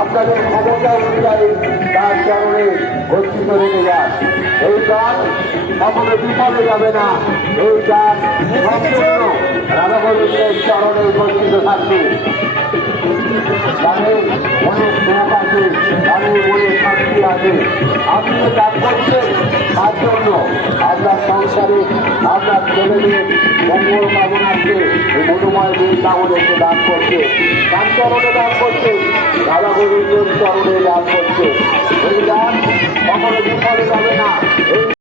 আপনাদের ক্ষমতা অনুযায়ী তার চরণে ভর্তি করে দেওয়া এই গান কখনো বিফলে যাবে না। এই গান সম্পূর্ণ রাধা গোবিন্দের চরণে বঞ্চিত থাকবে। তাদের অনেক স্নেহ আছে, তাদের মনে শান্তি আছে। আপনি কাজ করছেন তার জন্য আপনার সংসারে আপনার ছেলেদের মঙ্গল কামনার্থে এই মধুময় বৃন্দাবনকে দান করছে, তার চরণে দান করছে, রাধা গোবিন্দের চরণে দান করছে। এই গান কখনো বিফলে